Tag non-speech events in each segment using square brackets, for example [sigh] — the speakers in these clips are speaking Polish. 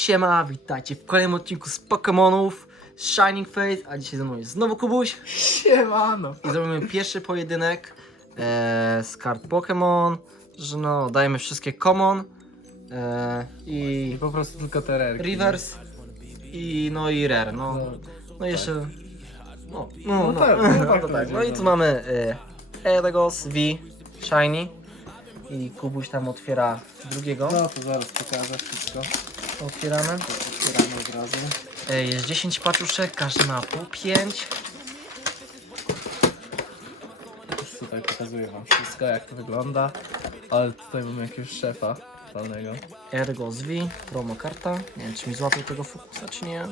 Siema, witajcie w kolejnym odcinku z Pokémonów Shining Face, a dzisiaj ze mną jest znowu Kubuś Siemano. i zrobimy pierwszy pojedynek e, z kart Pokémon, że no dajemy wszystkie common e, I i po prostu tylko te rerki. reverse i no i rare, no, No. no i jeszcze no, no, No no, tak, no, [laughs] no tak to to tak. No i tu no. mamy e, Elagos V Shiny i Kubuś tam otwiera drugiego, No to zaraz pokażę wszystko. Otwieramy. Otwieramy od razu. E, Jest 10 paczuszek, każdy ma po 5. Już tutaj pokazuję wam wszystko jak to wygląda. Ale tutaj mamy jakiegoś szefa totalnego. Ergo z V, promo karta. Nie wiem, czy mi złapią tego fokusa, czy nie.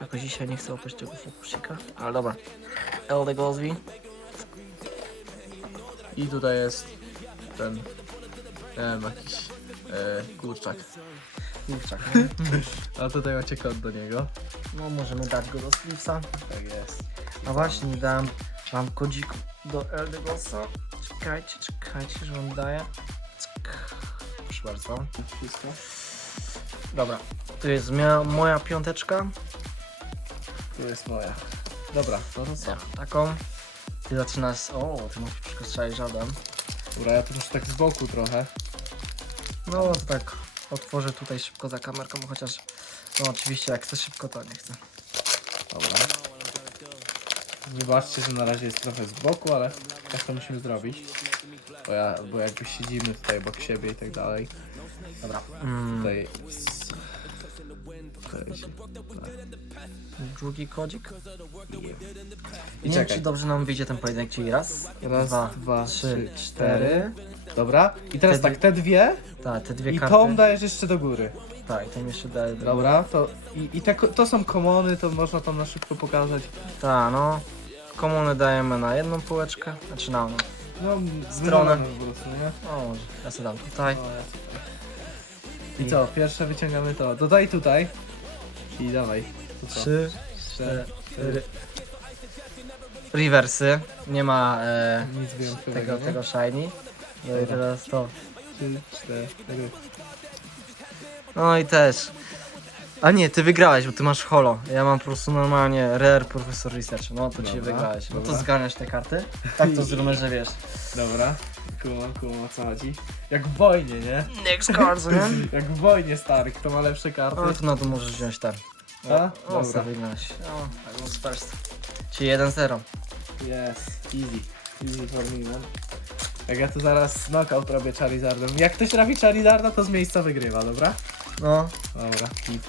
Jakoś dzisiaj nie chcę łapać tego fokusika. Ale dobra. Ergo z V. I tutaj jest ten, nie wiem, jakiś e, kurczak. A tutaj macie kod do niego. No, możemy dać go do Sleevesa. Tak jest. A właśnie, dam wam kodzik do Eldegosa. Czekajcie, czekajcie, że wam daję. Cyk. Proszę bardzo. Wszystko. Dobra. Tu jest mia- moja piąteczka. Tu jest moja. Dobra, to to co? Taką. Ty zaczynasz. O, ty masz przykostrzałeś żaden. Dobra, ja tu muszę tak z boku trochę. No to tak otworzę tutaj szybko za kamerką, chociaż no oczywiście jak chcę szybko to nie chcę. Dobra. Wybaczcie, że na razie jest trochę z boku, ale tak to musimy zrobić. Bo, ja, bo jakby siedzimy tutaj obok siebie i tak dalej. Dobra. Mm, Tutaj... tutaj się... drugi kodzik. I Nie wiem czekaj. czy dobrze nam wyjdzie ten pojedynek, czyli raz, Raz, dwa, trzy, cztery. Dobra. I teraz Wtedy- tak, te dwie Tak, te dwie i karty. tą dajesz jeszcze do góry. Tak, i tam jeszcze daję. Dobra, to... I, i te, ko- to są komony, to można tam na szybko pokazać. Tak, no. Komuny dajemy na jedną półeczkę, znaczy na no. No, Stronę. wymieniamy po prostu, nie? O, może ja sobie dam tutaj. O, ja tutaj. I co, pierwsze wyciągamy to. Dodaj tutaj. I dawaj. To co? Trzy, cztery. cztery. Reversy. Nie ma e, Nic wyjątkowego, tego, nie? tego shiny. No i teraz to. Cztery. No i też. A nie, ty wygrałeś, bo ty masz holo. Ja mam po prostu normalnie rare professor research. No to ci Dobra, wygrałeś. No to dobra. zganiasz te karty. [laughs] Tak to zróbmy, że wiesz. Dobra. Kumam, kumam o co chodzi. Jak w wojnie, nie? Next card, nie? [laughs] Jak w wojnie, stary. Kto ma lepsze karty? No to no to możesz wziąć ten. A? O, Dobra. co wygrałeś. O, I was first. Czyli 1-0. Yes, easy. Easy for me, man. Jak ja tu zaraz knockout robię Charizardem. Jak ktoś trafi Charizarda, to z miejsca wygrywa, dobra? No. Dobra, hit.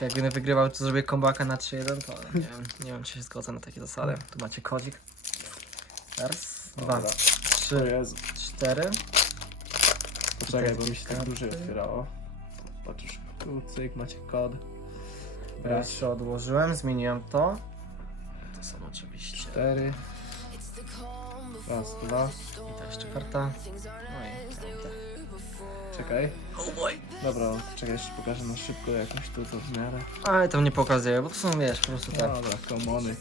Jak będę wygrywał, to zrobię kombaka na 3-1, to nie wiem, nie wiem czy się zgodzę na takie zasady. Tu macie kodzik. Raz, dwa, Dobra. O trzy, Jezu. cztery. Poczekaj, bo mi się tak dłużej otwierało. Patrzysz, tu cyk, macie kod. Raz, się odłożyłem, zmieniłem to. To są oczywiście. cztery. Raz, dwa. I ta jeszcze karta. No i piąte. Czekaj. Oh boy. Dobra, czekaj, jeszcze pokażę na szybko jakąś tu to w miarę. Ale tam nie pokazuję, bo to są wiesz, po prostu tak. Dobra, komony.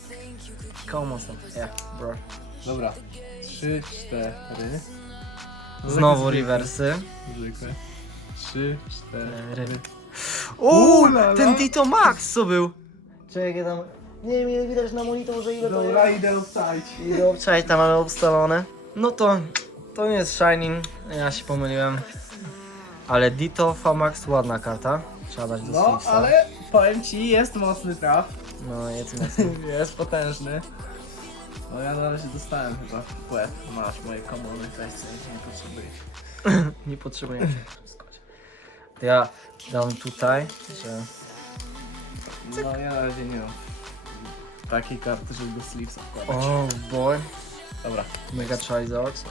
Komu są? Yeah, bro. Dobra. Trzy, cztery. Znowu Zwykłe. reversy. Zwykłe. Trzy, cztery. Uuu, ten Dito Max co był? Czekaj tam. Nie wiem ile widać na monitorze ile to Dobra, jest. idę obstać. Idę obczaj, tam mamy obstalone. No to, to nie jest Shining, ja się pomyliłem. Ale Dito Famax ładna karta. Trzeba dać do No, ale powiem ci, jest mocny traf. No jest [laughs] mocno. jest potężny. No ja na razie dostałem chyba w łeb. Masz moje komony, weź sobie, nie potrzebujesz. [laughs] Nie potrzebuję ja dam tutaj, że... No ja na razie nie mam takiej karty, żeby sleevesa wkładać. Oh boy. Dobra. Mega Charizard.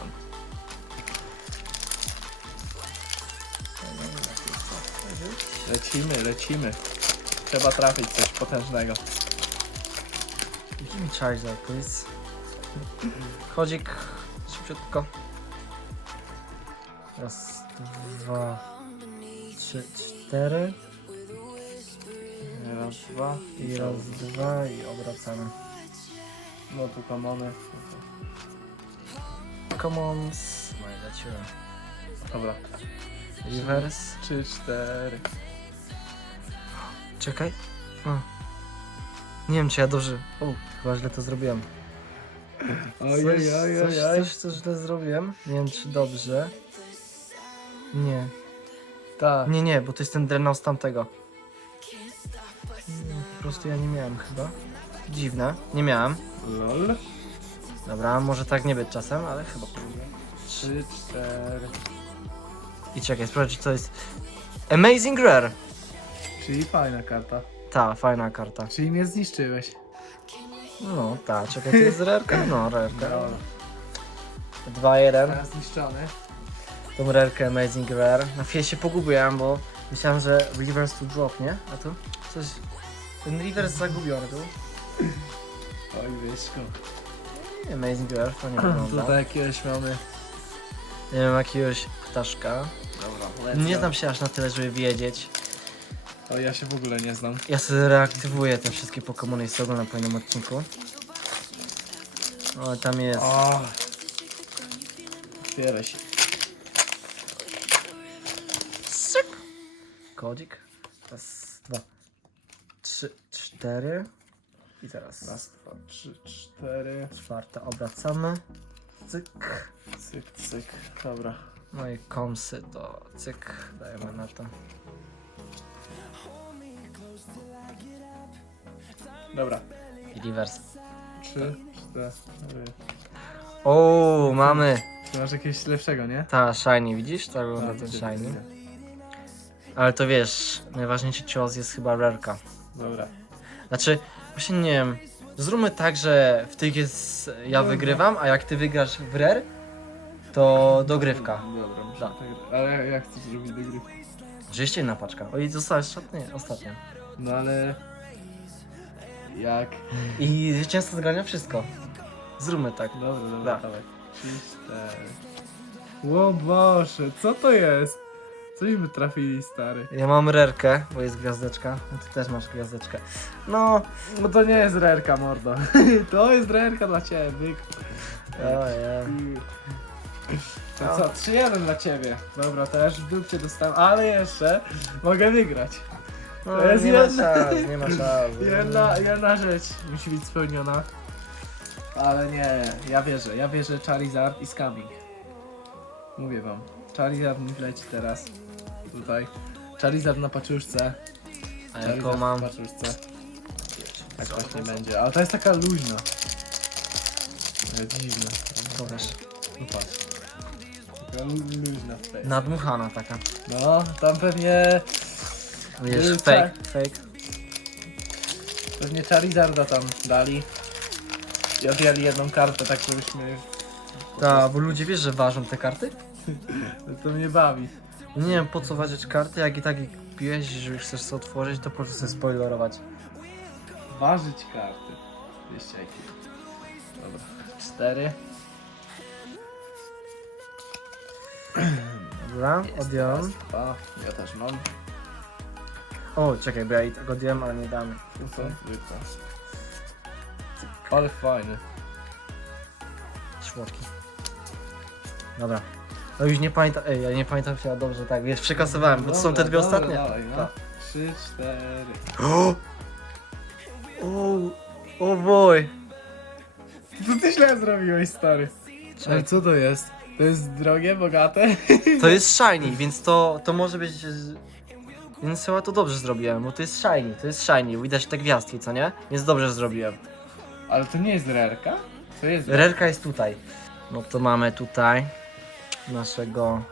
Lecimy, lecimy. Trzeba trafić coś potężnego. Give me Charizard, please. Chodzik, szybciutko. Raz, dwa, trzy, cztery. Raz, dwa. I raz, dwa i obracamy. No tu komony. Commons. No i lecimy. Dobra. Reverse. Trzy, cztery. Czekaj. O. Nie wiem, czy ja dobrze... O, chyba źle to zrobiłem. Oj, Coś, oj, oj, coś, oj. coś, coś źle zrobiłem. Nie wiem, czy dobrze. Nie. Tak. Nie, nie, bo to jest ten drenał z tamtego. Prostu ja nie miałem chyba. Dziwne. Nie miałem. Lol. Dobra, może tak nie być czasem, ale chyba powinien. Trzy, cztery. I czekaj, sprawdź, czy to jest... Amazing Rare! Czyli fajna karta. Ta, fajna karta. Czyli mnie zniszczyłeś. No, ta, czekaj, to jest rarka? No, rarka. Lol. 2-1. Teraz zniszczony. Tą rarkę Amazing Rare. Na chwilę się pogubiłem, bo myślałem, że reverse tu drop, nie? A tu coś... Ten reverse zagubiony tu. Oj, wieszko. Amazing Rare, to nie [clears throat] wygląda. Tutaj jakiegoś mamy. Nie wiem, jakiegoś ptaszka. Dobra, Nie znam się aż na tyle, żeby wiedzieć. O, ja się w ogóle nie znam. Ja sobie reaktywuję te wszystkie Pokémony z tego na pewnym odcinku. O, tam jest. O! Otwieraj się. Kodzik. Raz, dwa, cztery. I teraz Raz, dwa, trzy, cztery. czwarta obracamy. Cyk. Cyk, cyk. Dobra. No i komsy to cyk. Dajemy na to. Dobra. I reverse. Trzy, cztery. O, mamy. Ty masz jakiegoś lepszego, nie? Ta shiny, widzisz? Tak wygląda Tak, ten widzę, shiny. widzę. Ale to wiesz, najważniejszy cios jest chyba rarka. Dobra. Znaczy, właśnie nie wiem. Zróbmy tak, że w tych jest ja wygrywam, a jak ty wygrasz w rare, to dogrywka. Dobra, muszę tak. Ale jak chcesz zrobić dogrywkę? Że jeszcze jedna paczka. Oj, zostałeś ostatnia. ostatnia. No ale. Jak? I zwycięzca zgarnia wszystko. Zróbmy tak. Dobra, dobra, Da. dawaj. Trzy, cztery. O Boże, co to jest? Cośmy trafili, stary. Ja mam rerkę, bo jest gwiazdeczka. No ty też masz gwiazdeczkę. No, No to nie jest rerka, mordo. [laughs] to jest rerka dla ciebie, byk. ojej. To No. co, 3-1 dla ciebie. Dobra, to ja już w dupcie dostałem, ale jeszcze mogę wygrać. No, To jest nie ma jedna- szans, nie ma szans. [laughs] Jedna, jedna rzecz musi być spełniona. Ale nie, ja wierzę, ja wierzę Charizard is coming. Mówię wam, Charizard mi wleci teraz. Tutaj. Charizard na paczuszce. A Charizard jaką mam? na paczuszce. Tak właśnie będzie, ale to jest taka luźna. Ale dziwna. Pokaż. No patrz. Taka lu- luźna w tej. Nadmuchana taka. No, tam pewnie, Wiesz, fake, fake. pewnie Charizarda tam dali. I odjęli jedną kartę, tak żebyśmy... Tak, bo ludzie wiesz, że ważą te karty? [laughs] To mnie bawi. Nie wiem po co wadzić karty, jak i tak ich piłeś, że chcesz sobie otworzyć, to po prostu spoilerować. Ważyć karty. 200 IQ. Dobra. 4. [clears throat] Dobra, odjąłem. Dwa. Ja też mam. O, czekaj, bo ja i tak odjąłem, ale nie damy. Ale fajny. Czwórki. Dobra. No już nie pamiętam, ej, ja nie pamiętam się dobrze, tak, wiesz, przekasowałem, bo to są te dwie Dobra, ostatnie. No. Tak. 3, 4. [gasps] O, o boy. Co ty źle zrobiłeś, stary? Ale co to jest? To jest drogie, bogate? To jest shiny, więc to, to może być... z- Więc chyba to dobrze zrobiłem, bo to jest shiny, to jest shiny, widać te gwiazdki, co nie? Więc dobrze zrobiłem. Ale to nie jest rerka? To jest Rerka jest tutaj. No to mamy tutaj naszego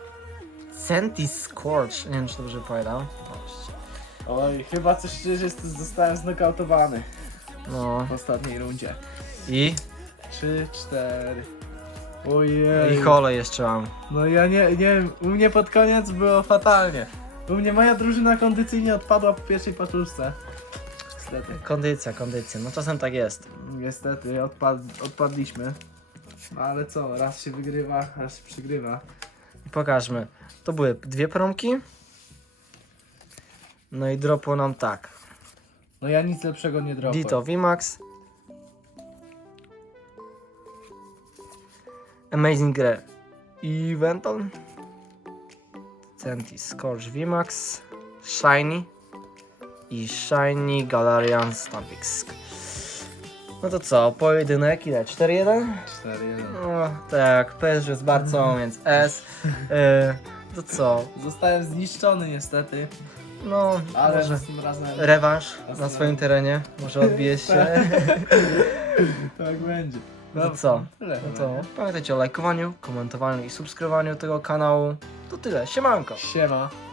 Senti Scorch. Nie wiem, czy dobrze powiedział. Patrzcie. Oj, chyba coś szczerze jest, zostałem znokautowany No w ostatniej rundzie. i, 3, 4. Ojej. i hole jeszcze mam. No ja nie, nie wiem, u mnie pod koniec było fatalnie. U mnie moja drużyna kondycyjnie odpadła po pierwszej paczuszce. Niestety. Kondycja, kondycja. No czasem tak jest. Niestety, odpad, odpadliśmy. No ale co, raz się wygrywa, raz się przegrywa. Pokażmy. To były dwie promki. No i dropło nam tak. No ja nic lepszego nie dropłem. Dito VMAX. Amazing Grę. I Venton. Centis Scorch VMAX, Shiny i Shiny Galarian Stampix. No to co, pojedynek ile? 4-1? 4-1. No tak, PSG z Barcą, więc S. [laughs] E, to co, Zostałem zniszczony niestety, no ale może tym razem rewanż na swoim terenie, może odbijesz [laughs] się. tak będzie. No Dobra, co? Tyle No chyba, to pamiętajcie o lajkowaniu, komentowaniu i subskrybowaniu tego kanału. To tyle, siemanko! Siema.